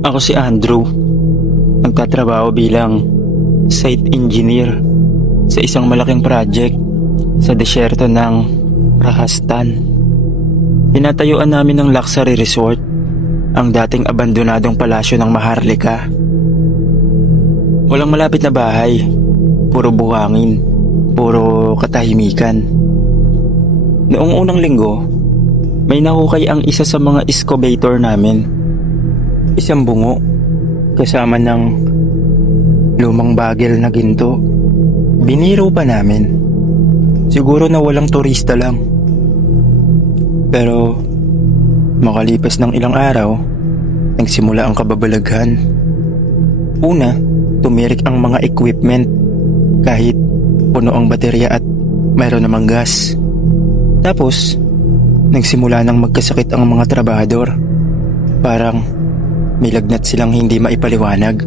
Ako si Andrew. Nagtatrabaho bilang site engineer sa isang malaking project sa desyerto ng Rahastan. Tinatayuan namin ng luxury resort ang dating abandonadong palasyo ng Maharlika. Walang malapit na bahay, puro buhangin, puro katahimikan. Noong unang linggo, may nahukay ang isa sa mga excavator namin. Isang bungo kasama ng lumang bagel na ginto. Biniro pa namin. Siguro na walang turista lang. Pero makalipas ng ilang araw, nagsimula ang kababalaghan. Una, tumirik ang mga equipment kahit puno ang baterya at mayroon namang gas. Tapos, nagsimula nang magkasakit ang mga trabahador. Parang may lagnat silang hindi maipaliwanag.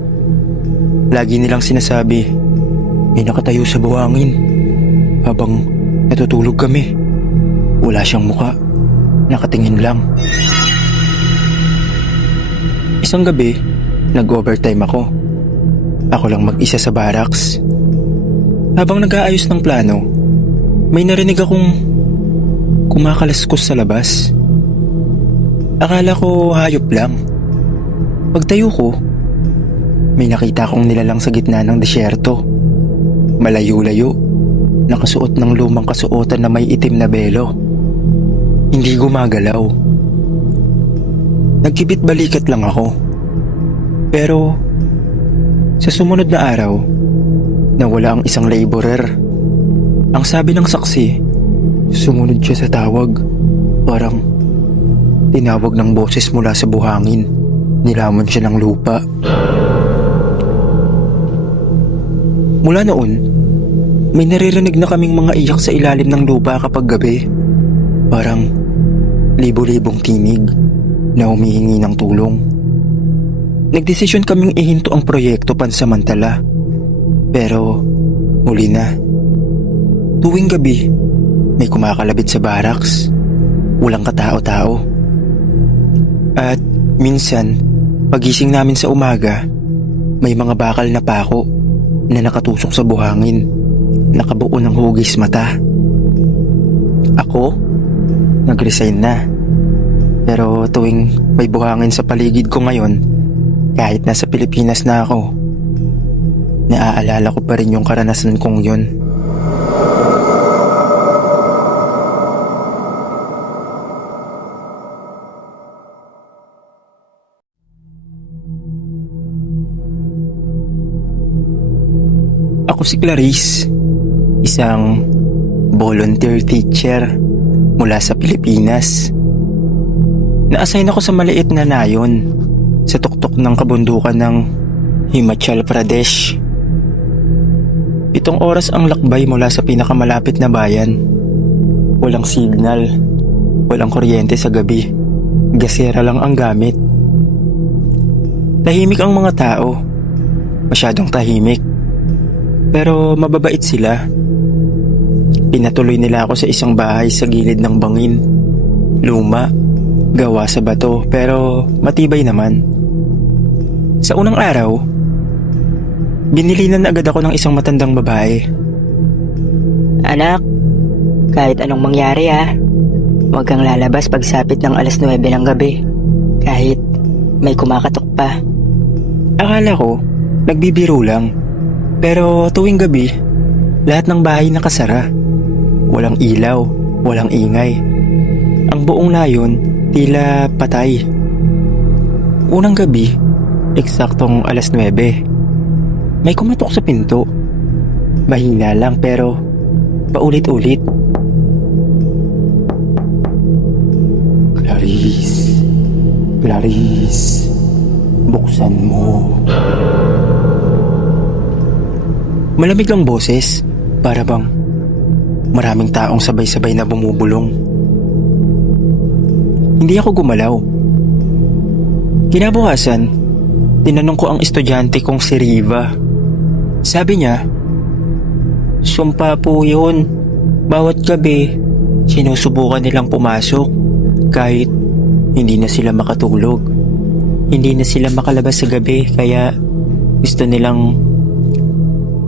Lagi nilang sinasabi, may nakatayo sa buhangin habang natutulog kami. Wala siyang muka, nakatingin lang. Isang gabi, nag-overtime ako. Ako lang mag-isa sa barracks. Habang nag-aayos ng plano, may narinig akong kumakalaskos sa labas. Akala ko hayop lang. Pagtayo ko, may nakita akong nilalang sa gitna ng desyerto. Malayo-layo, nakasuot ng lumang kasuotan na may itim na belo. Hindi gumagalaw. Nagkibit balikat lang ako. Pero sa sumunod na araw, nawala ang isang laborer. Ang sabi ng saksi, sumunod siya sa tawag. Parang tinawag ng boses mula sa buhangin. Nilamon siya ng lupa. Mula noon, may naririnig na kaming mga iyak sa ilalim ng lupa kapag gabi. Parang libo-libong tinig na humihingi ng tulong. Nagdesisyon kaming ihinto ang proyekto pansamantala. Pero huli na. Tuwing gabi, may kumakalabit sa barracks. Walang katao-tao. At minsan, pagising namin sa umaga, may mga bakal na pako na nakatusok sa buhangin, nakabuo ng hugis mata. Ako, nag-resign na. Pero tuwing may buhangin sa paligid ko ngayon, kahit nasa Pilipinas na ako, naaalala ko pa rin yung karanasan kong yun. Ako si Clarice, isang volunteer teacher mula sa Pilipinas. Na-assign ako sa maliit na nayon sa tuktok ng kabundukan ng Himachal Pradesh. 7 oras ang lakbay mula sa pinakamalapit na bayan. Walang signal, walang kuryente sa gabi. Gasera lang ang gamit. Tahimik ang mga tao, masyadong tahimik. Pero mababait sila. Pinatuloy nila ako sa isang bahay sa gilid ng bangin. Luma, gawa sa bato, pero matibay naman. Sa unang araw, binilinan agad ako ng isang matandang babae. Anak, kahit anong mangyari huwag kang lalabas pagsapit ng alas 9 ng gabi. Kahit may kumakatok pa. Akala ko, nagbibiro lang. Pero tuwing gabi, lahat ng bahay nakasara. Walang ilaw, walang ingay. Ang buong nayon, tila patay. Unang gabi, eksaktong alas 9, may kumatok sa pinto. Mahina lang pero paulit-ulit. Clarice, Clarice, buksan mo. Malamig ang boses, para bang maraming taong sabay-sabay na bumubulong. Hindi ako gumalaw. Kinabukasan, tinanong ko ang estudyante kong si Riva. Sabi niya, sumpa po yun. Bawat gabi, sinusubukan nilang pumasok kahit hindi na sila makatulog. Hindi na sila makalabas sa gabi kaya gusto nilang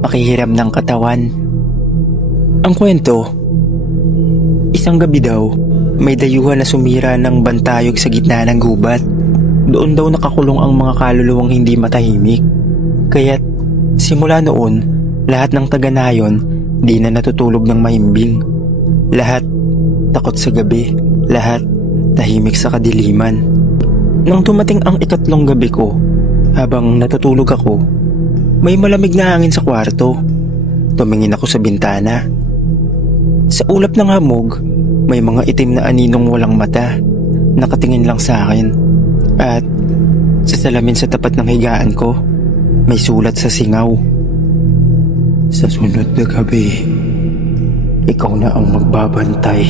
makihiram ng katawan. Ang kwento, isang gabi daw, may dayuhan na sumira ng bantayog sa gitna ng gubat. Doon daw nakakulong ang mga kaluluwang hindi matahimik. Kaya't simula noon, lahat ng taga-nayon di na natutulog ng mahimbing. Lahat takot sa gabi, lahat tahimik sa kadiliman. Nang dumating ang ikatlong gabi ko, habang natutulog ako, may malamig na hangin sa kwarto. Tumingin ako sa bintana. Sa ulap ng hamog, may mga itim na aninong walang mata, nakatingin lang sa akin. At sa salamin sa tapat ng higaan ko, may sulat sa singaw. Sa sunod na gabi, ikaw na ang magbabantay.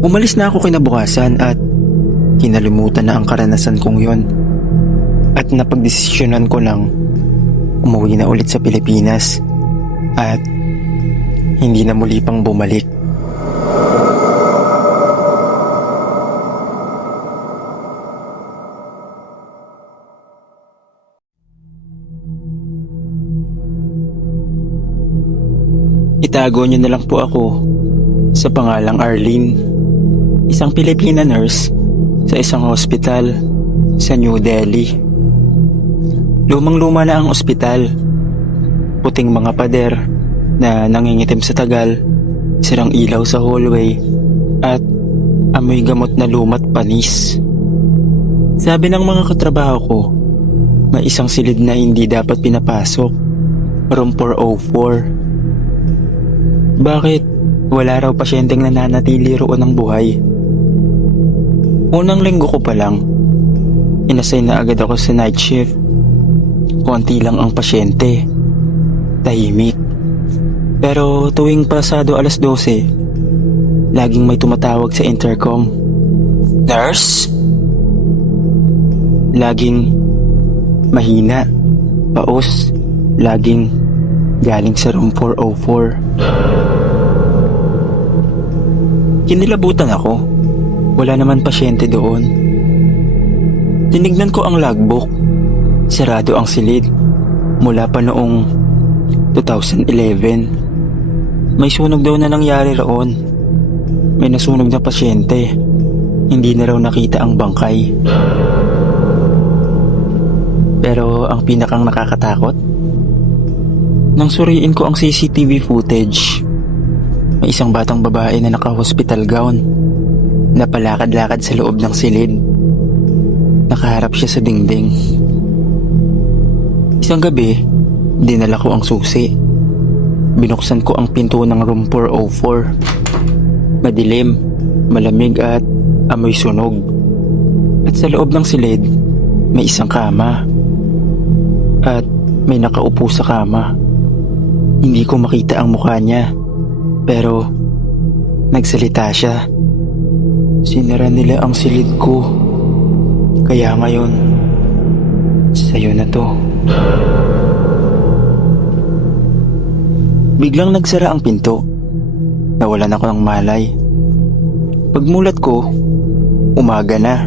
Umalis na ako kinabukasan at kinalimutan na ang karanasan kong yon. At napagdesisyonan ko lang umuwi na ulit sa Pilipinas at hindi na muli pang bumalik. Itago niyo na lang po ako sa pangalang Arlene, isang Pilipina nurse sa isang hospital sa New Delhi. Lumang-luma na ang ospital, puting mga pader na nangingitim sa tagal, sirang ilaw sa hallway, at amoy gamot na lumat panis. Sabi ng mga katrabaho ko, may isang silid na hindi dapat pinapasok, room 404. Bakit wala raw pasyenteng nananatili roon ng buhay? Unang linggo ko pa lang, inassign na agad ako sa night shift. Konti lang ang pasyente, tahimik. Pero tuwing pasado 12, laging may tumatawag sa intercom. Nurse? Laging mahina, paos, laging galing sa room 404. Kinilabutan ako. Wala naman pasyente doon. Tinignan ko ang logbook. Sarado ang silid. Mula pa noong 2011. May sunog daw na nangyari roon. May nasunog na pasyente. Hindi na raw nakita ang bangkay. Pero ang pinakang nakakatakot, nang suriin ko ang CCTV footage, may isang batang babae na naka-hospital gown, napalakad-lakad sa loob ng silid. Nakaharap siya sa dingding. Isang gabi, dinala ko ang susi. Binuksan ko ang pinto ng room 404. Madilim, malamig at amoy sunog. At sa loob ng silid, may isang kama. At may nakaupo sa kama. Hindi ko makita ang mukha niya, pero nagsalita siya. Sinara nila ang silid ko, kaya ngayon sa'yo na to. Biglang nagsara ang pinto. Nawalan ako ng malay. Pagmulat ko, umaga na.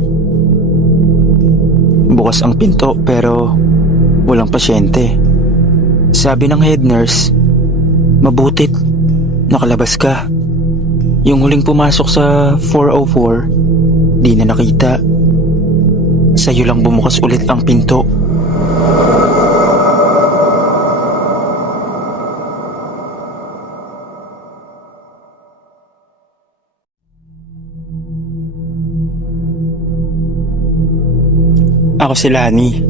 Bukas ang pinto pero walang pasyente. Sabi ng head nurse, mabutit nakalabas ka. Yung huling pumasok sa 404, di na nakita. Sa'yo lang bumukas ulit ang pinto. Ako si Lani.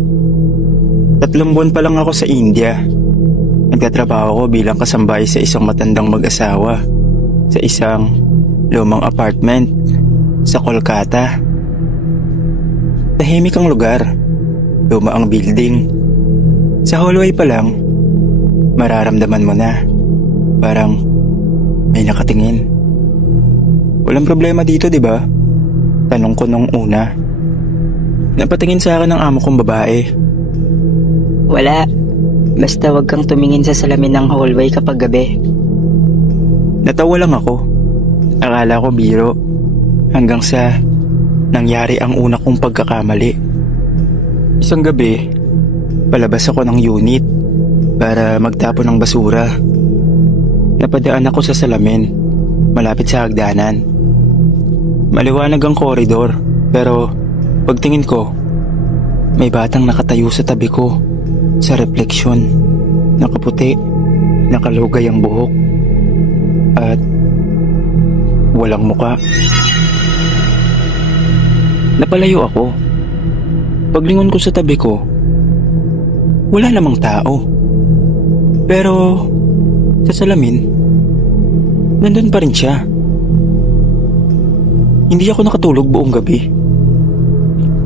3 buwan pa lang ako sa India. Nagtatrabaho ko bilang kasambay sa isang matandang mag-asawa sa isang lumang apartment sa Kolkata. Tahimik ang lugar, luma ang building. Sa hallway pa lang, mararamdaman mo na parang may nakatingin. Walang problema dito, di ba? Tanong ko nung una. Napatingin sa akin ng amo kong babae. Wala. Basta wag kang tumingin sa salamin ng hallway kapag gabi. Natawa lang ako. Akala ko biro. Hanggang sa nangyari ang una kong pagkakamali. Isang gabi, palabas ako ng unit para magtapon ng basura. Napadaan ako sa salamin, malapit sa hagdanan. Maliwanag ang koridor, pero pagtingin ko, may batang nakatayo sa tabi ko, sa refleksyon. Nakaputi, nakalugay ang buhok, at walang muka. Napalayo ako. Paglingon ko sa tabi ko, wala namang tao. Pero sa salamin, nandun pa rin siya. Hindi ako nakatulog buong gabi.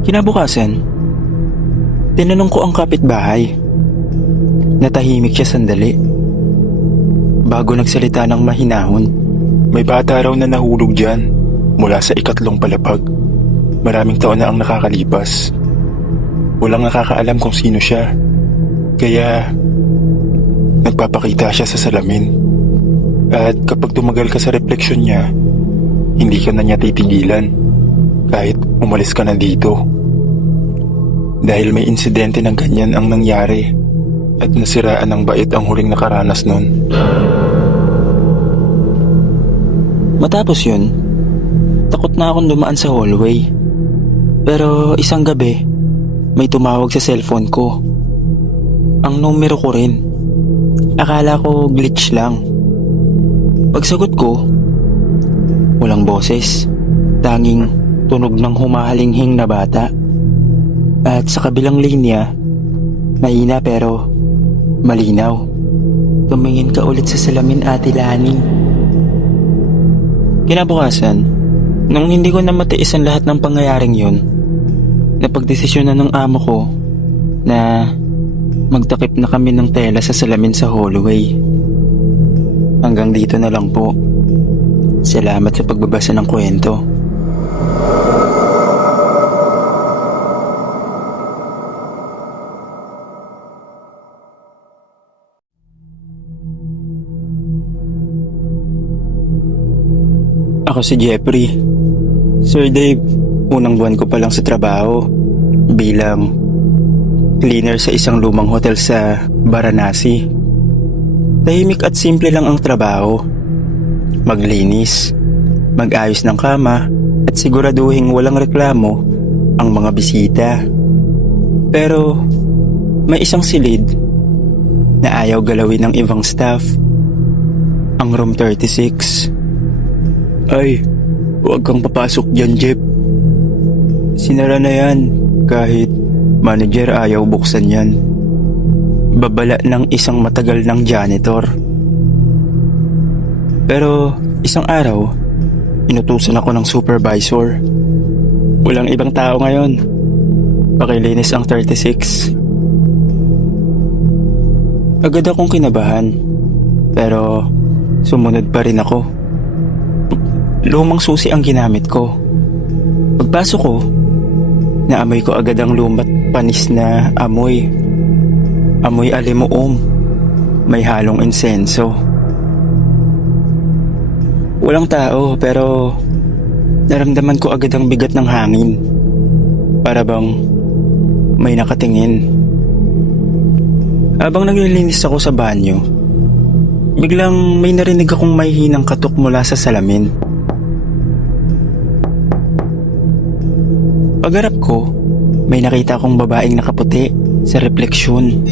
Kinabukasan, tinanong ko ang kapitbahay. Natahimik siya sandali, bago nagsalita ng mahinahon. May bata raw na nahulog dyan mula sa 2nd palapag. Maraming taon na ang nakakalipas. Walang nakakaalam kung sino siya. Kaya nagpapakita siya sa salamin. At kapag tumagal ka sa refleksyon niya, hindi ka na niya titigilan kahit umalis ka na dito. Dahil may insidente ng ganyan ang nangyari at nasiraan ng bait ang huling nakaranas nun. Matapos yun, takot na akong dumaan sa hallway. Pero isang gabi, may tumawag sa cellphone ko. Ang numero ko rin. Akala ko glitch lang. Pagsagot ko, walang boses. Tanging tunog ng humahalinghing na bata. At sa kabilang linya, mahina pero malinaw. Tumingin ka ulit sa salamin, Ate Lani. Kinabukasan, nung hindi ko na matiis ang lahat ng pangyayaring yun, napagdesisyon na ng amo ko na magtakip na kami ng tela sa salamin sa hallway. Hanggang dito na lang po. Salamat sa pagbabasa ng kwento. Ako si Jeffrey. Sir Dave, unang buwan ko pa lang sa trabaho bilang cleaner sa isang lumang hotel sa Varanasi. Tahimik at simple lang ang trabaho. Maglinis, mag-ayos ng kama, at siguraduhin walang reklamo ang mga bisita. Pero may isang silid na ayaw galawin ng ibang staff. Ang room 36. Ay, huwag kang papasok dyan, Jeff. Sinara na yan kahit manager ayaw buksan yan. Babala ng isang matagal ng janitor. Pero isang araw, inutusan ako ng supervisor. Walang ibang tao ngayon. Pakilinis ang 36. Agad akong kinabahan, pero sumunod pa rin ako. Lumang susi ang ginamit ko. Pagpasok ko, naamoy ko agad ang lumat panis na amoy. Amoy alimuom. May halong insenso. Walang tao pero naramdaman ko agad ang bigat ng hangin. Para bang may nakatingin. Habang naglilinis ako sa banyo, biglang may narinig akong mahihinang katok mula sa salamin. Pagharap ko, may nakita akong babaeng nakaputi sa refleksyon.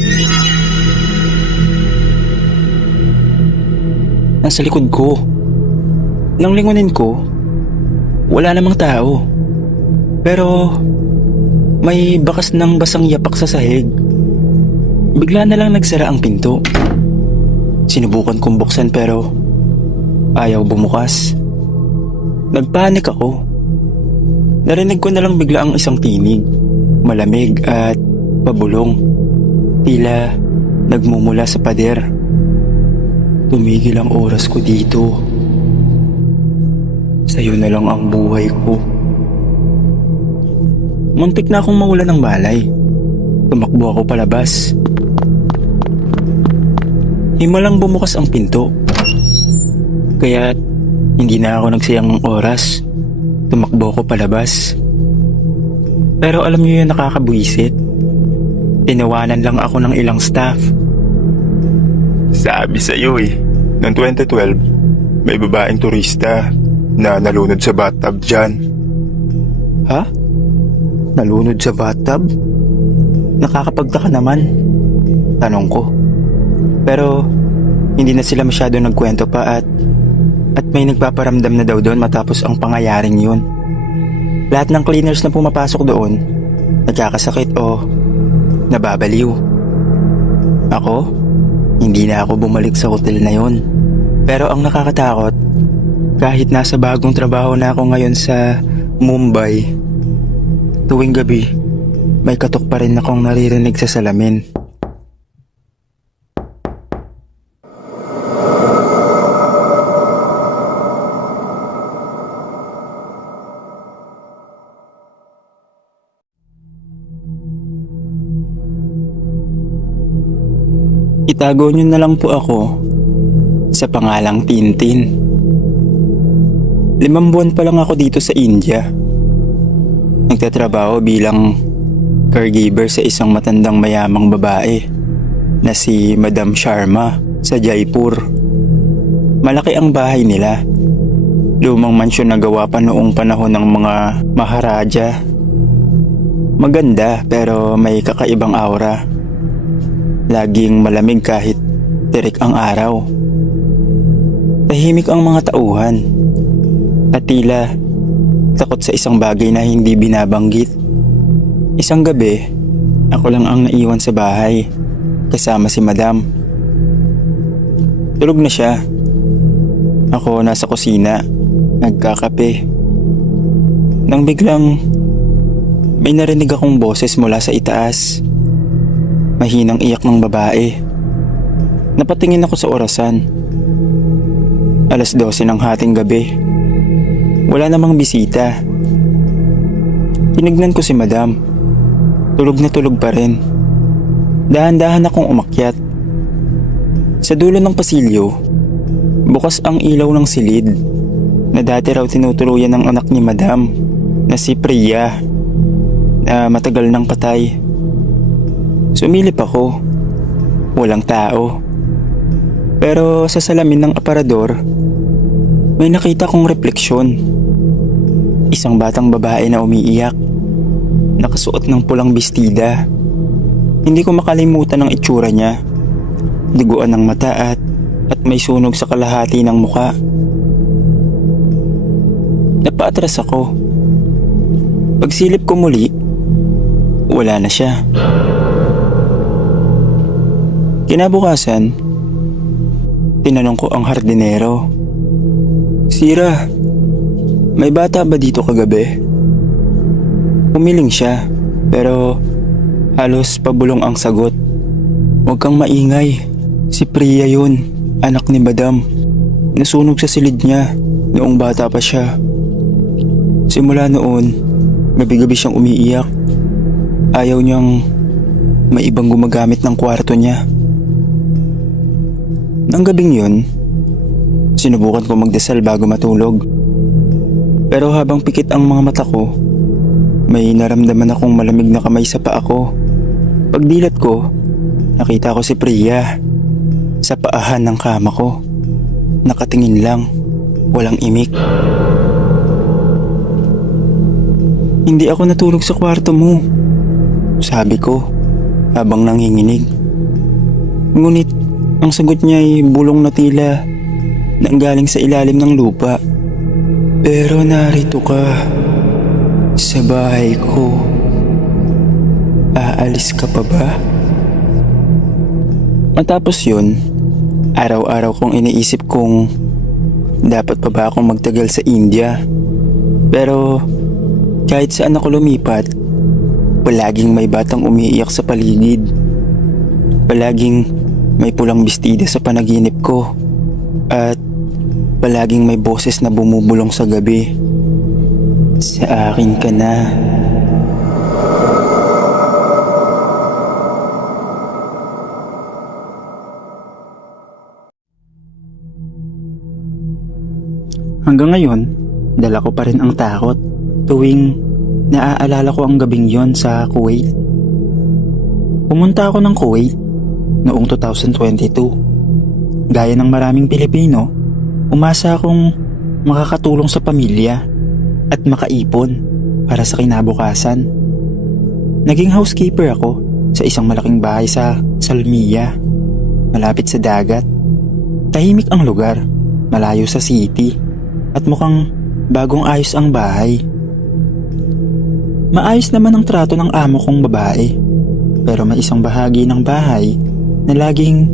Nasa likod ko. Nang lingunin ko, wala namang tao. Pero may bakas ng basang yapak sa sahig. Bigla na lang nagsara ang pinto. Sinubukan kong buksan pero ayaw bumukas. Nagpanik ako. Narinig ko na lang bigla ang isang tinig, malamig at pabulong. Tila nagmumula sa pader. Tumigil ang oras ko dito. Sa'yo na lang ang buhay ko. Muntik na akong mawala ng balay. Tumakbo ako palabas. Himalang bumukas ang pinto. Kaya hindi na ako nagsayang ng oras. Tumakbo ko palabas. Pero alam niyo yung nakakabwisit? Tinawanan lang ako ng ilang staff. Sabi sa'yo eh, noong 2012, may babaeng turista na nalunod sa bathtub dyan. Ha? Nalunod sa bathtub? Nakakapagtaka naman. Tanong ko. Pero hindi na sila masyado nagkwento pa at may nagpaparamdam na daw doon matapos ang pangyayaring yun. Lahat ng cleaners na pumapasok doon, nagkakasakit o nababaliw. Ako, hindi na ako bumalik sa hotel na yun. Pero ang nakakatakot, kahit nasa bagong trabaho na ako ngayon sa Mumbai, tuwing gabi, may katok pa rin akong naririnig sa salamin. Itago niyo na lang po ako sa pangalang Tintin. 5 buwan pa lang ako dito sa India. Nagtatrabaho bilang caregiver sa isang matandang mayamang babae na si Madam Sharma sa Jaipur. Malaki ang bahay nila. Lumang mansyon na gawa pa noong panahon ng mga maharaja. Maganda pero may kakaibang aura. Laging malamig kahit tirik ang araw. Tahimik ang mga tauhan. At tila takot sa isang bagay na hindi binabanggit. Isang gabi, ako lang ang naiwan sa bahay kasama si Madam. Tulog na siya. Ako nasa kusina, nagkakape. Nang biglang may narinig akong boses mula sa itaas. Mahinang iyak ng babae. Napatingin ako sa orasan. 12:00 ng hating gabi. Wala namang bisita. Tinignan ko si Madam. Tulog na tulog pa rin. Dahan-dahan akong umakyat. Sa dulo ng pasilyo, bukas ang ilaw ng silid na dati raw tinutuluyan ng anak ni Madam na si Priya na matagal nang patay. Sumilip ako. Walang tao. Pero sa salamin ng aparador, may nakita kong refleksyon. Isang batang babae na umiiyak. Nakasuot ng pulang bestida. Hindi ko makalimutan ang itsura niya. Duguan ng mata at may sunog sa kalahati ng muka. Napaatras ako. Pagsilip ko muli, wala na siya. Kinabukasan, tinanong ko ang hardinero. Sira, may bata ba dito kagabi? Umiling siya, pero halos pabulong ang sagot. Huwag kang maingay, si Priya yun, anak ni Madam. Nasunog sa silid niya noong bata pa siya. Simula noon, gabi-gabi siyang umiiyak. Ayaw niyang may ibang gumagamit ng kwarto niya. Nang gabing yun, sinubukan ko magdasal bago matulog. Pero habang pikit ang mga mata ko, may naramdaman akong malamig na kamay sa paa ko. Pagdilat ko, nakita ko si Priya sa paahan ng kama ko. Nakatingin lang, walang imik. Hindi ako natulog sa kwarto mo, sabi ko habang nanginginig. Ngunit ang sagot niya ay bulong na tila nanggaling sa ilalim ng lupa. Pero narito ka sa bahay ko. Aalis ka pa ba? Matapos yun, araw-araw kong iniisip kung dapat pa ba akong magtagal sa India. Pero kahit saan ako lumipat, palaging may batang umiiyak sa paligid. Palaging may pulang bestida sa panaginip ko. At palaging may boses na bumubulong sa gabi. Sa akin ka na. Hanggang ngayon, dala ko pa rin ang takot tuwing naaalala ko ang gabing yon sa Kuwait. Pumunta ako ng Kuwait noong 2022. Gaya ng maraming Pilipino, umasa akong makakatulong sa pamilya at makaipon para sa kinabukasan. Naging housekeeper ako sa isang malaking bahay sa Salmiya, malapit sa dagat. Tahimik ang lugar, malayo sa city, at mukhang bagong ayos ang bahay. Maayos naman ang trato ng amo kong babae, pero may isang bahagi ng bahay na laging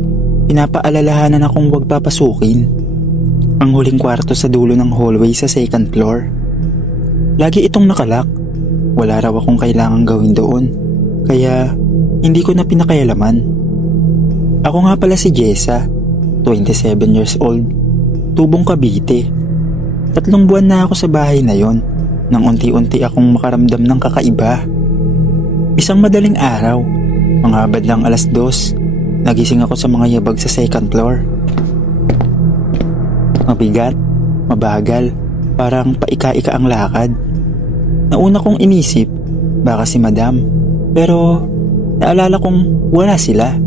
pinapaalalahanan akong huwag papasukin. Ang huling kwarto sa dulo ng hallway sa second floor. Lagi itong nakalak. Wala raw akong kailangang gawin doon, kaya hindi ko na pinakailaman. Ako nga pala si Jessa, 27 years old, tubong Cavite. 3 buwan na ako sa bahay na yon nang unti-unti akong makaramdam ng kakaiba. Isang madaling araw, mga badlang 2:00, nagising ako sa mga yabag sa second floor. Mabigat, mabagal, parang paika-ika ang lakad. Nauna kong inisip, baka si Madam, pero naalala kong wala sila.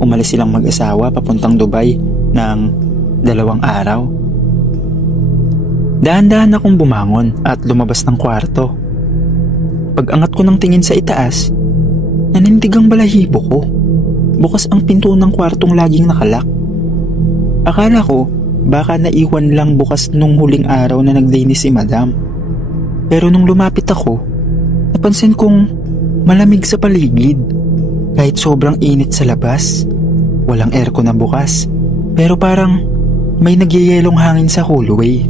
Umalis silang mag-asawa papuntang Dubai ng 2 araw. Dahan-dahan akong bumangon at lumabas ng kwarto. Pag-angat ko ng tingin sa itaas, nanindig ang balahibo ko. Bukas ang pinto ng kwartong laging nakalak. Akala ko baka naiwan lang bukas nung huling araw na naglinis si Madam. Pero nung lumapit ako, napansin kong malamig sa paligid. Kahit sobrang init sa labas, walang aircon na bukas, pero parang may nagyayelong hangin sa hallway.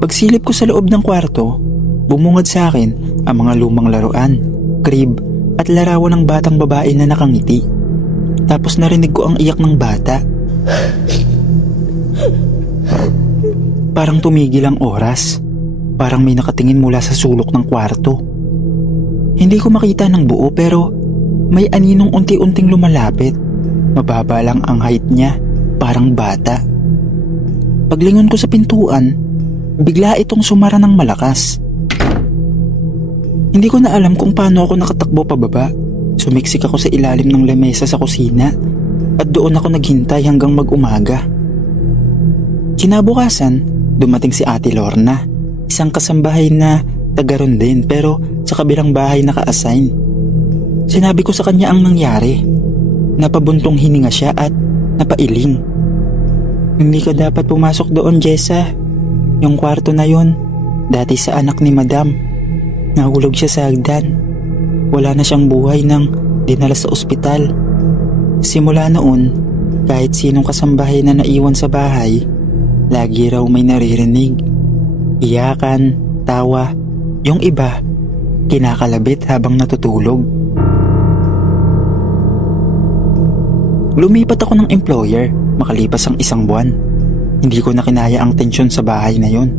Pagsilip ko sa loob ng kwarto, bumungad sa akin ang mga lumang laruan, crib at larawan ng batang babae na nakangiti. Tapos narinig ko ang iyak ng bata. Parang tumigil ang oras. Parang may nakatingin mula sa sulok ng kwarto. Hindi ko makita ng buo pero may aninong unti-unting lumalapit. Mababa lang ang height niya, parang bata. Paglingon ko sa pintuan, bigla itong sumara ng malakas. Hindi ko na alam kung paano ako nakatakbo pababa. Sumiksik ako sa ilalim ng lamesa sa kusina at doon ako naghintay hanggang mag-umaga. Kinabukasan, dumating si Ate Lorna, isang kasambahay na taga ron din pero sa kabilang bahay naka-assign. Sinabi ko sa kanya ang nangyari. Napabuntong hininga siya at napailing. Hindi ka dapat pumasok doon, Jessa. Yung kwarto na yon, dati sa anak ni Madam. Nahulog siya sa hagdan. Wala na siyang buhay nang dinala sa ospital. Simula noon, kahit sinong kasambahay na naiwan sa bahay, lagi raw may naririnig. Iyakan, tawa, yung iba, kinakalabit habang natutulog. Lumipat ako ng employer makalipas ang 1 buwan. Hindi ko na kinaya ang tensyon sa bahay na yon.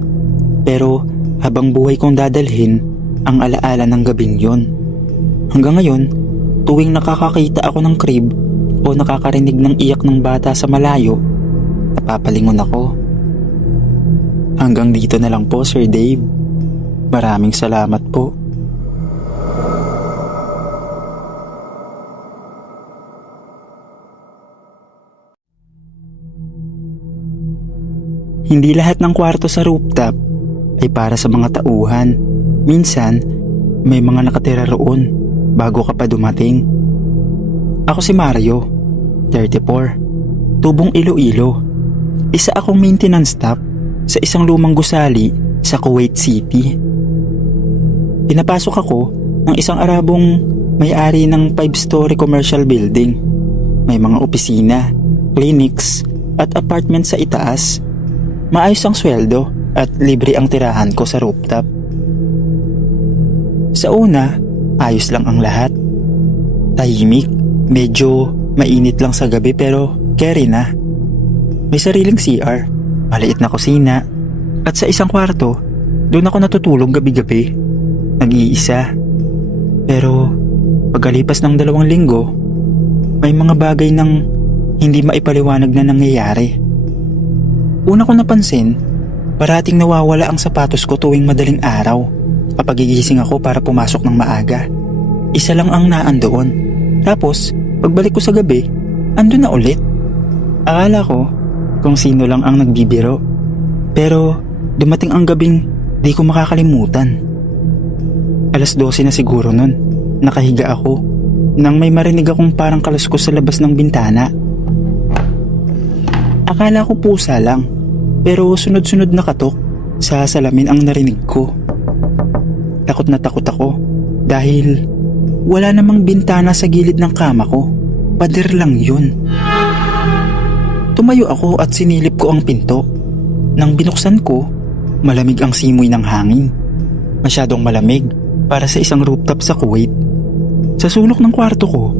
Pero habang buhay kong dadalhin ang alaala ng gabing yon. Hanggang ngayon, tuwing nakakakita ako ng crib o nakakarinig ng iyak ng bata sa malayo, napapalingon ako. Hanggang dito na lang po, Sir Dave. Maraming salamat po. Hindi lahat ng kwarto sa rooftop ay para sa mga tauhan. Minsan, may mga nakatira roon bago ka pa dumating. Ako si Mario, 34, tubong Iloilo. Isa akong maintenance staff sa isang lumang gusali sa Kuwait City. Pinapasok ako ng isang Arabong may-ari ng 5-story commercial building. May mga opisina, clinics at apartment sa itaas. Maayos ang sweldo at libre ang tirahan ko sa rooftop. Sa una, ayos lang ang lahat. Tahimik, medyo mainit lang sa gabi pero carry na. May sariling CR, maliit na kusina, at sa isang kwarto, doon ako natutulog gabi-gabi. Nag-iisa. Pero pagkalipas ng 2 linggo, may mga bagay nang hindi maipaliwanag na nangyayari. Una ko napansin, Parating nawawala ang sapatos ko tuwing madaling araw kapag gigising ako para pumasok ng maaga. Isa lang ang naandoon. Tapos, pagbalik ko sa gabi, andun na ulit. Akala ko kung sino lang ang nagbibiro. Pero dumating ang gabing di ko makakalimutan. 12:00 na siguro nun. Nakahiga ako nang may marinig akong parang kaluskos sa labas ng bintana. Akala ko pusa lang, pero sunod-sunod na katok sa salamin ang narinig ko. Takot na takot ako dahil wala namang bintana sa gilid ng kama ko. Pader lang yun. Tumayo ako at sinilip ko ang pinto. Nang binuksan ko, malamig ang simoy ng hangin. Masyadong malamig para sa isang rooftop sa Kuwait. Sa sulok ng kwarto ko,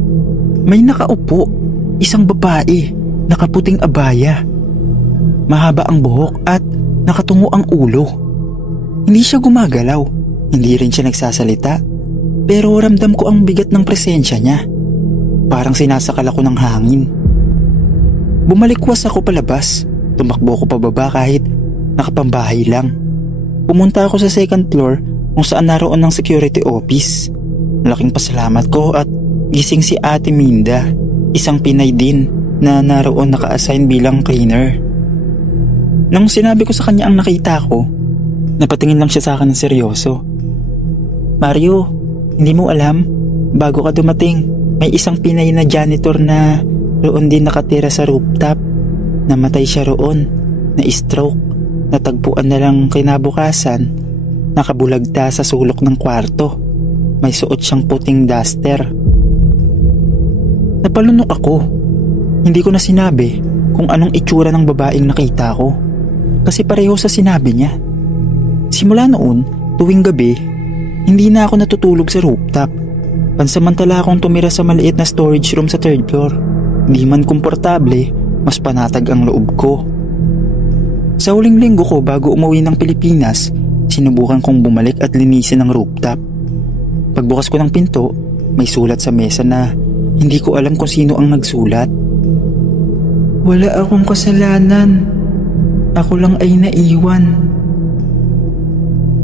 may nakaupo, isang babae, nakaputing abaya. Mahaba ang buhok at nakatungo ang ulo. Hindi siya gumagalaw, hindi rin siya nagsasalita, pero ramdam ko ang bigat ng presensya niya. Parang sinasakal ako ng hangin. Bumalikwas ako palabas, tumakbo ako pababa kahit nakapambahay lang. Pumunta ako sa second floor kung saan naroon ang security office. Malaking pasalamat ko at gising si Ate Minda, isang Pinay din na naroon naka-assign bilang cleaner. Nang sinabi ko sa kanya ang nakita ko, napatingin lang siya sa akin ng seryoso. Mario, hindi mo alam, bago ka dumating, may isang Pinay na janitor na roon din nakatira sa rooftop. Namatay siya roon, na-stroke, natagpuan na lang kinabukasan, nakabulagta sa sulok ng kwarto. May suot siyang puting duster. Napalunok ako. Hindi ko na sinabi kung anong itsura ng babaeng nakita ko, kasi pareho sa sinabi niya. Simula noon, tuwing gabi, hindi na ako natutulog sa rooftop. Pansamantala akong tumira sa maliit na storage room sa third floor. Di man komportable, mas panatag ang loob ko. Sa huling linggo ko bago umuwi ng Pilipinas, sinubukan kong bumalik at linisin ang rooftop. Pagbukas ko ng pinto, may sulat sa mesa na hindi ko alam kung sino ang nagsulat. Wala akong kasalanan. Ako lang ay naiwan.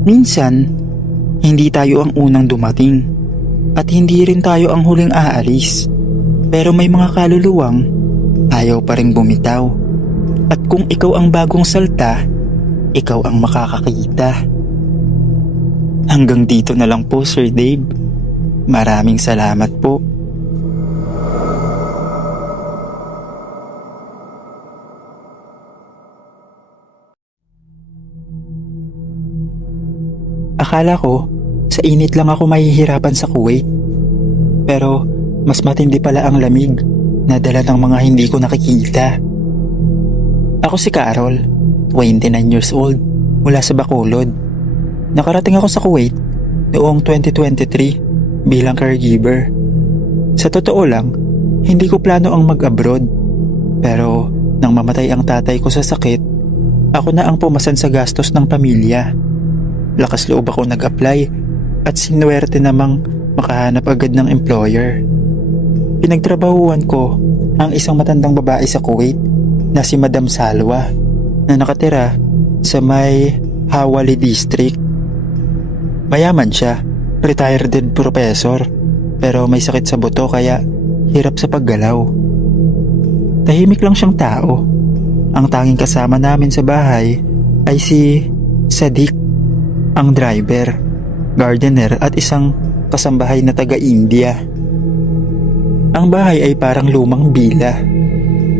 Minsan, hindi tayo ang unang dumating at hindi rin tayo ang huling aalis. Pero may mga kaluluwang ayaw pa rin bumitaw. At kung ikaw ang bagong salta, ikaw ang makakakita. Hanggang dito na lang po, Sir Dave. Maraming salamat po. Akala ko, sa init lang ako mahihirapan sa Kuwait. Pero mas matindi pala ang lamig na dala ng mga hindi ko nakikita. Ako si Carol, 29 years old, mula sa Bacolod. Nakarating ako sa Kuwait noong 2023 bilang caregiver. Sa totoo lang, hindi ko plano ang mag-abroad. Pero nang mamatay ang tatay ko sa sakit, ako na ang pumasan sa gastos ng pamilya. Lakas loob ako nag-apply at sinuwerte namang makahanap agad ng employer. Pinagtrabahuan ko ang isang matandang babae sa Kuwait na si Madam Salwa na nakatira sa may Hawali District. Mayaman siya, retired professor, pero may sakit sa buto kaya hirap sa paggalaw. Tahimik lang siyang tao. Ang tanging kasama namin sa bahay ay si Sadiq, ang driver, gardener at isang kasambahay na taga-India. Ang bahay ay parang lumang bila.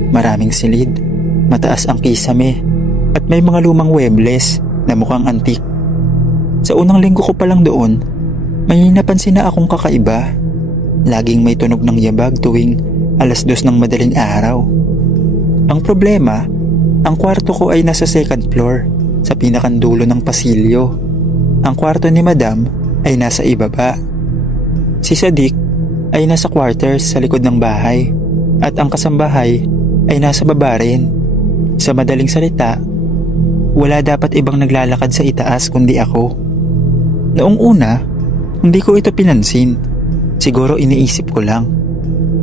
Maraming silid, mataas ang kisame at may mga lumang webles na mukhang antik. Sa unang linggo ko pa lang doon, may napansin na akong kakaiba. Laging may tunog ng yabag tuwing 2:00 ng madaling araw. Ang problema, ang kwarto ko ay nasa second floor, sa pinakandulo ng pasilyo. Ang kwarto ni Madam ay nasa ibaba. Si Sadiq ay nasa quarters sa likod ng bahay at ang kasambahay ay nasa baba rin. Sa madaling salita, wala dapat ibang naglalakad sa itaas kundi ako. Noong una, hindi ko ito pinansin. Siguro iniisip ko lang.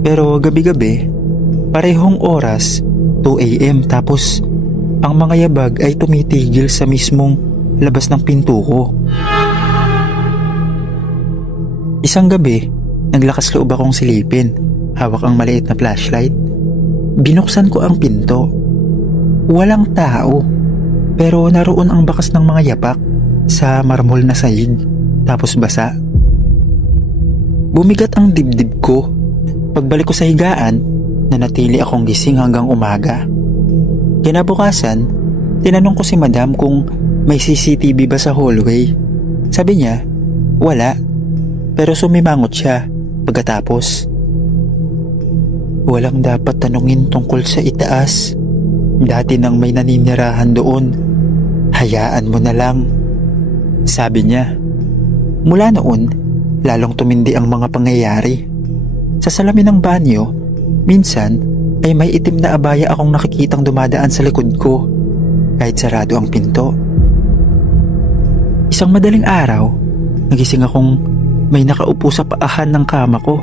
Pero gabi-gabi, parehong oras, 2 AM tapos Ang mga yabag ay tumitigil sa mismong labas ng pinto ko. Isang gabi, naglakas loob akong silipin. Hawak ang maliit na flashlight. Binuksan ko ang pinto. Walang tao. Pero naroon ang bakas ng mga yapak sa marmol na sahig, tapos basa. Bumigat ang dibdib ko. Pagbalik ko sa higaan, nanatili akong gising hanggang umaga. Kinabukasan, tinanong ko si Madam kung may CCTV ba sa hallway. Sabi niya, wala. Pero sumimangot siya pagkatapos. Walang dapat tanungin tungkol sa itaas. Dati nang may naninirahan doon. Hayaan mo na lang. Sabi niya. Mula noon, lalong tumindi ang mga pangyayari. Sa salamin ng banyo, minsan ay may itim na abaya akong nakikitang dumadaan sa likod ko kahit sarado ang pinto. Isang madaling araw, nagising akong may nakaupo sa paahan ng kama ko.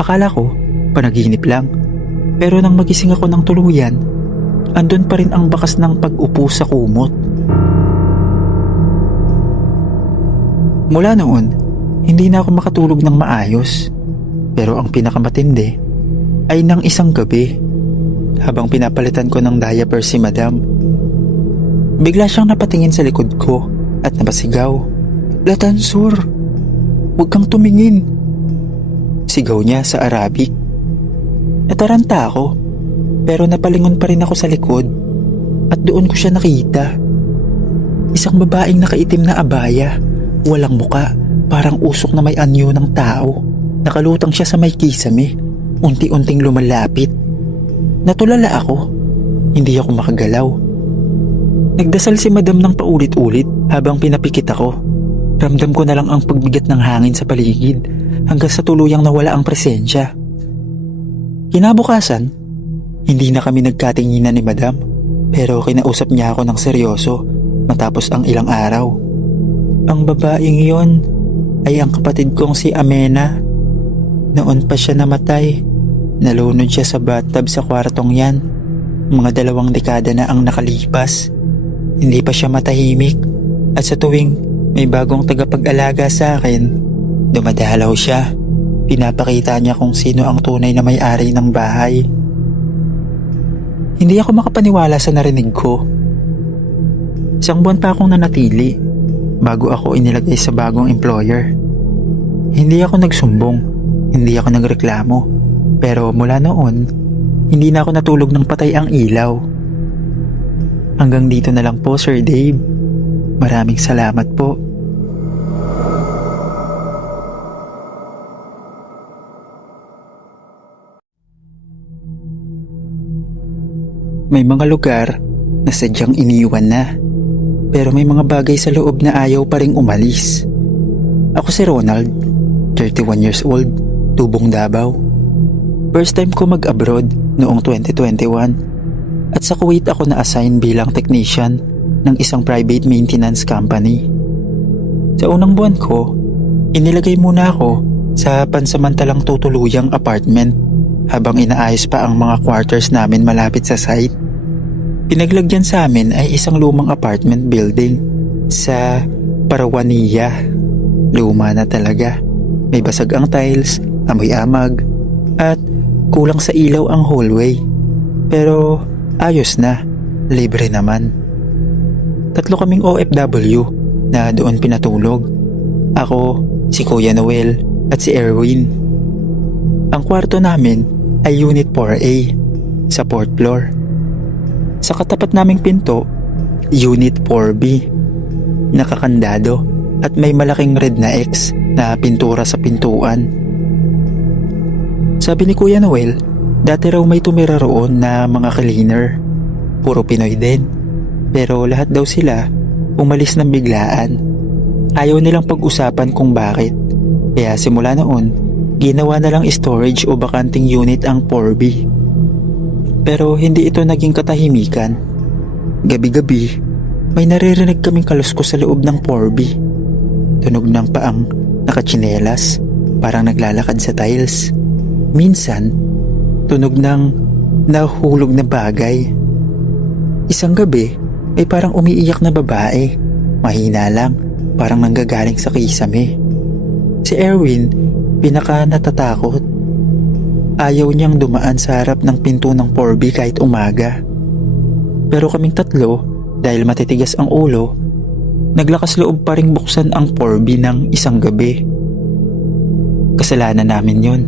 Akala ko, panaginip lang. Pero nang magising ako ng tuluyan, andun pa rin ang bakas ng pag-upo sa kumot. Mula noon, hindi na ako makatulog ng maayos. Pero ang pinakamatindi ay nang isang gabi, habang pinapalitan ko ng diaper si Madam. Bigla siyang napatingin sa likod ko at napasigaw, "Latansur, huwag kang tumingin." Sigaw niya sa Arabic. Nataranta ako, pero napalingon pa rin ako sa likod at doon ko siya nakita. Isang babaeng nakaitim na abaya, walang muka, parang usok na may anyo ng tao. Nakalutang siya sa may kisame, unti-unting lumalapit. Natulala ako, hindi ako makagalaw. Nagdasal si Madam ng paulit-ulit habang pinapikit ako. Ramdam ko na lang ang pagbigat ng hangin sa paligid hanggang sa tuluyang nawala ang presensya. Kinabukasan, hindi na kami nagkatinginan ni Madam, pero kinausap niya ako ng seryoso matapos ang ilang araw. Ang babaeng yon ay ang kapatid kong si Amena. Noon pa siya namatay. Nalunod siya sa bathtub sa kwartong yan. Mga 2 dekada na ang nakalipas. Hindi pa siya matahimik. At sa tuwing may bagong tagapag-alaga sa akin, dumadalaw siya. Pinapakita niya kung sino ang tunay na may-ari ng bahay. Hindi ako makapaniwala sa narinig ko. Isang buwan pa akong nanatili bago ako inilagay sa bagong employer. Hindi ako nagsumbong, hindi ako nagreklamo. Pero mula noon, hindi na ako natulog ng patay ang ilaw. Hanggang dito na lang po, Sir Dave. Maraming salamat po. May mga lugar na sadyang iniwan na, pero may mga bagay sa loob na ayaw pa ring umalis. Ako si Ronald, 31 years old, Tubong, Davao. First time ko mag-abroad noong 2021 at sa Kuwait ako na-assign bilang technician ng isang private maintenance company. Sa unang buwan ko, inilagay muna ako sa pansamantalang tutuluyang apartment habang inaayos pa ang mga quarters namin malapit sa site. Pinaglagyan sa amin ay isang lumang apartment building sa Parawaniya. Luma na talaga. May basag ang tiles, amoy amag, at kulang sa ilaw ang hallway. Pero ayos na, libre naman. 3 kaming OFW na doon pinatulog. Ako, si Kuya Noel at si Erwin. Ang kwarto namin ay Unit 4A sa 4th floor. Sa katapat naming pinto, Unit 4B. Nakakandado at may malaking red na X na pintura sa pintuan. Sabi ni Kuya Noel, dati raw may tumira roon na mga cleaner. Puro Pinoy din. Pero lahat daw sila umalis ng biglaan. Ayaw nilang pag-usapan kung bakit. Kaya simula noon, ginawa na lang storage o bakanting unit ang 4B. Pero hindi ito naging katahimikan. Gabi-gabi, may naririnig kaming kaluskos sa loob ng 4B. Tunog ng paang nakatsinelas, parang naglalakad sa tiles. Minsan, tunog ng nahulog na bagay. Isang gabi, ay parang umiiyak na babae. Mahina lang, parang nanggagaling sa kisame. Si Erwin, pinaka natatakot. Ayaw niyang dumaan sa harap ng pinto ng 4B kahit umaga. Pero kaming tatlo, dahil matitigas ang ulo, naglakas loob pa ring buksan ang 4B ng isang gabi. Kasalanan namin yon.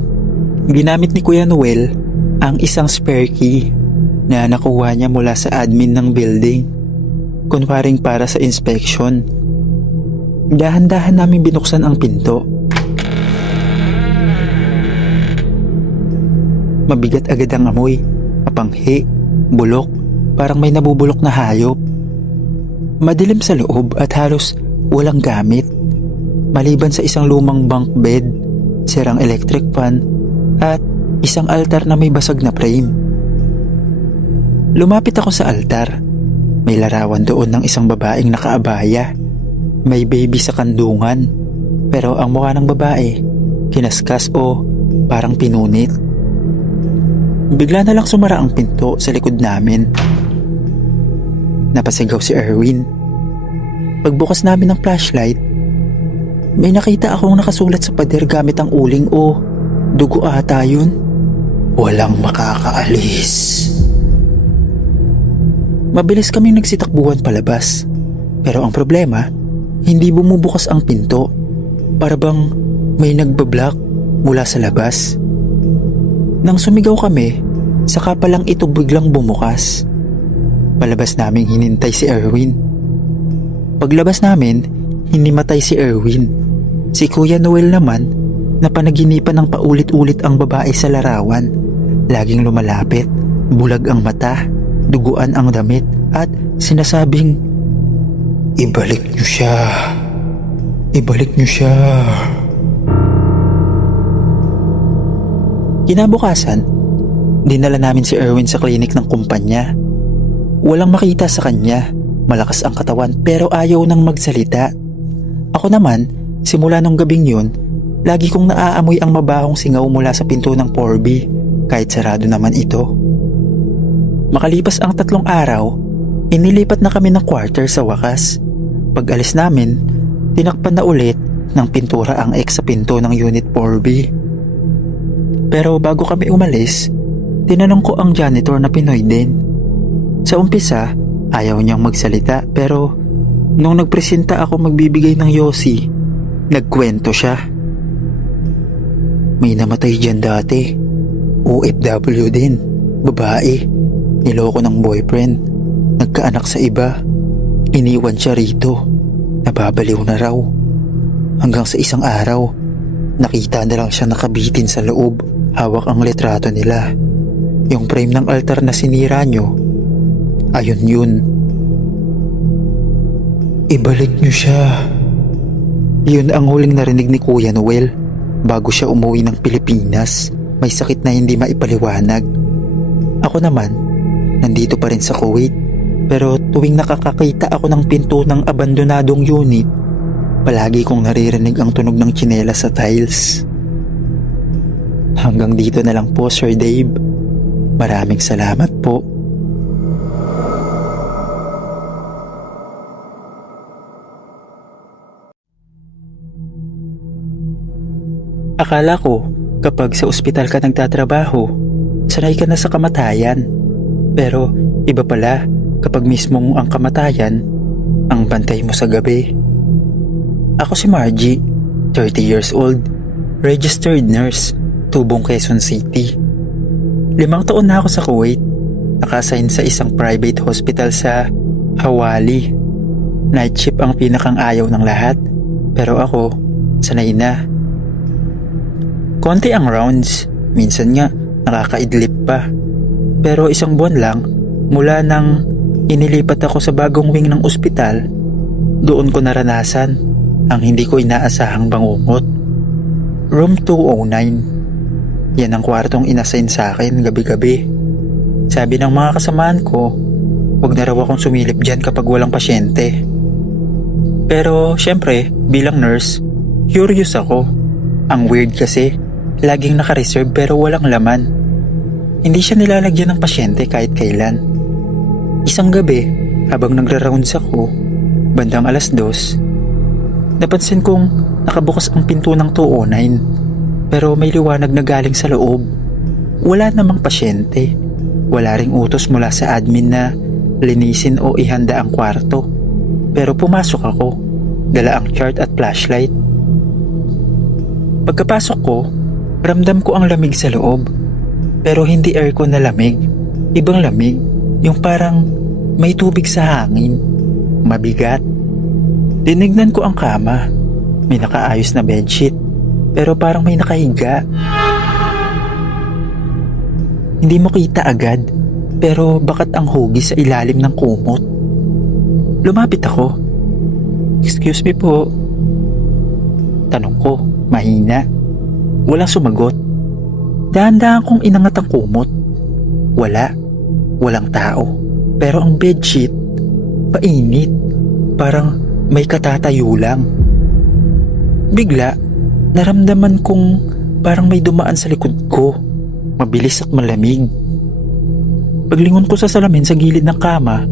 Ginamit ni Kuya Noel ang isang spare key na nakuha niya mula sa admin ng building. Kunwaring para sa inspection. Dahan-dahan namin binuksan ang pinto. Mabigat agad ang amoy, mapanghi, bulok, parang may nabubulok na hayop. Madilim sa loob at halos walang gamit, maliban sa isang lumang bunk bed, sirang electric fan, at isang altar na may basag na frame. Lumapit ako sa altar. May larawan doon ng isang babaeng nakaabaya. May baby sa kandungan, pero ang mukha ng babae, kinaskas o parang pinunit. Bigla na lang sumara ang pinto sa likod namin. Napasigaw si Erwin. Pagbukas namin ng flashlight, may nakita akong nakasulat sa pader gamit ang uling o dugo ata yun. Walang makakaalis. Mabilis kaming nagsitakbuhan palabas. Pero ang problema, hindi bumubukas ang pinto. Para bang may nagbablock mula sa labas. Nang sumigaw kami, saka palang ito biglang bumukas. Palabas naming hinintay si Erwin. Paglabas namin, hinimatay si Erwin. Si Kuya Noel naman, napanaginipan ng paulit-ulit ang babae sa larawan. Laging lumalapit, bulag ang mata, duguan ang damit, at sinasabing, "Ibalik niyo siya. Ibalik niyo siya." Kinabukasan, dinala namin si Erwin sa klinik ng kumpanya. Walang makita sa kanya, malakas ang katawan pero ayaw nang magsalita. Ako naman, simula nung gabing yun, lagi kong naaamoy ang mabahong singaw mula sa pinto ng 4B kahit sarado naman ito. Makalipas ang 3 araw, inilipat na kami ng quarter sa wakas. Pag alis namin, tinakpan na ulit ng pintura ang X sa pinto ng Unit 4B. Pero bago kami umalis, tinanong ko ang janitor na Pinoy din. Sa umpisa, ayaw niyang magsalita pero nung nagpresenta ako magbibigay ng yosi, nagkwento siya. May namatay dyan dati. OFW din. Babae. Niloko ng boyfriend. Nagkaanak sa iba. Iniwan siya rito. Nababaliw na raw. Hanggang sa isang araw, nakita na lang siya nakabitin sa loob. Hawak ang litrato nila. Yung frame ng altar na sinira nyo, ayun yun. Ibalik nyo siya. Yun ang huling narinig ni Kuya Noel bago siya umuwi ng Pilipinas. May sakit na hindi maipaliwanag. Ako naman, nandito pa rin sa Kuwait. Pero tuwing nakakakita ako ng pinto ng abandonadong unit, palagi kong naririnig ang tunog ng tsinelas sa tiles. Hanggang dito na lang po, Sir Dave. Maraming salamat po. Akala ko, kapag sa ospital ka nagtatrabaho, sanay ka na sa kamatayan. Pero iba pala kapag mismong ang kamatayan ang bantay mo sa gabi. Ako si Margie, 30 years old, registered nurse, Tubong, Quezon City. 5 taon na ako sa Kuwait, naka-assign sa isang private hospital sa Hawali. Night shift ang pinakang ayaw ng lahat, pero ako, sanay na. Konti ang rounds, minsan nga nakakaidlip pa. Pero 1 buwan lang, mula nang inilipat ako sa bagong wing ng ospital, doon ko naranasan ang hindi ko inaasahang bangungot. Room 209. Yan ang kwartong inassign sa akin gabi-gabi. Sabi ng mga kasamaan ko, huwag na raw akong sumilip dyan kapag walang pasyente. Pero syempre, bilang nurse, curious ako. Ang weird kasi, laging naka-reserve pero walang laman. Hindi siya nilalagyan ng pasyente kahit kailan. Isang gabi, habang nagra-rounds ako, bandang 2:00, napansin kong nakabukas ang pinto ng 209 pero may liwanag na galing sa loob. Wala namang pasyente. Wala ring utos mula sa admin na linisin o ihanda ang kwarto. Pero pumasok ako, dala ang chart at flashlight. Pagkapasok ko, ramdam ko ang lamig sa loob. Pero hindi aircon na lamig. Ibang lamig, yung parang may tubig sa hangin. Mabigat. Tinignan ko ang kama. May nakaayos na bedsheet, pero parang may nakahiga. Hindi mo kita agad, pero bakat ang hugis sa ilalim ng kumot. Lumapit ako. "Excuse me po." Tanong ko, mahina. Walang sumagot. Dahan-dahan kong inangat ang kumot. Walang tao. Pero ang bedsheet, painit. Parang may katatayo lang. Bigla, naramdaman kong parang may dumaan sa likod ko. Mabilis at malamig. Paglingon ko sa salamin sa gilid ng kama,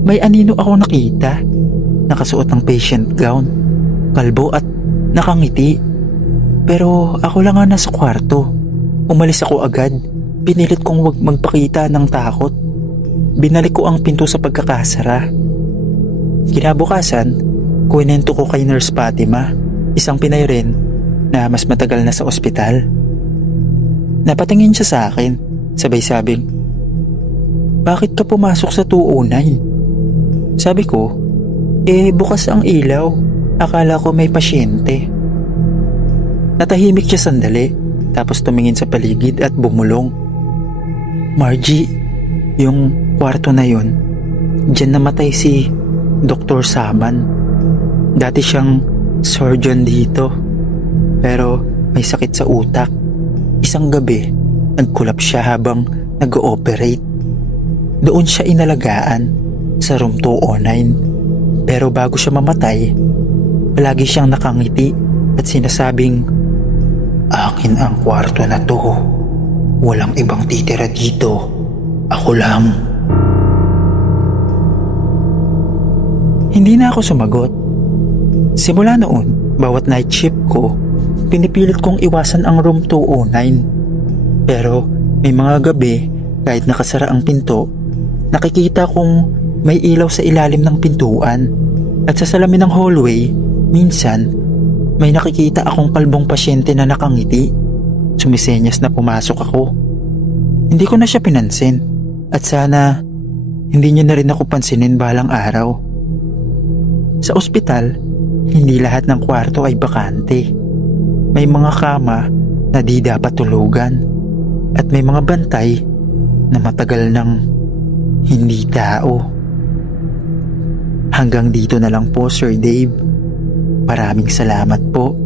may anino ako nakita. Nakasuot ng patient gown, kalbo at nakangiti. Pero ako lang nga nasa kwarto. Umalis ako agad. Pinilit kong wag magpakita ng takot. Binalik ko ang pinto sa pagkakasara. Kinabukasan, kwento ko kay Nurse Fatima, isang Pinay rin na mas matagal na sa ospital. Napatingin siya sa akin, sabay sabing, "Bakit ka pumasok sa 209? Sabi ko, bukas ang ilaw. Akala ko may pasyente." Natahimik siya sandali, tapos tumingin sa paligid at bumulong. "Margie, yung kwarto na yun, diyan namatay si Dr. Saman. Dati siyang surgeon dito, pero may sakit sa utak. Isang gabi, nagkulap siya habang nag-ooperate. Doon siya inalagaan sa room 209. Pero bago siya mamatay, palagi siyang nakangiti at sinasabing, 'Akin ang kwarto na to. Walang ibang titira dito. Ako lang.'" Hindi na ako sumagot. Simula noon, bawat night shift ko, pinipilit kong iwasan ang room 209. Pero may mga gabi, kahit nakasara ang pinto, nakikita kong may ilaw sa ilalim ng pintuan. At sa salamin ng hallway, minsan, may nakikita akong kalbong pasyente na nakangiti. Sumisenyas na pumasok ako. Hindi ko na siya pinansin. At sana, hindi niya na rin ako pansinin balang araw. Sa ospital, hindi lahat ng kwarto ay bakante. May mga kama na di dapat tulugan. At may mga bantay na matagal nang hindi tao. Hanggang dito na lang po, Sir Dave. Maraming salamat po.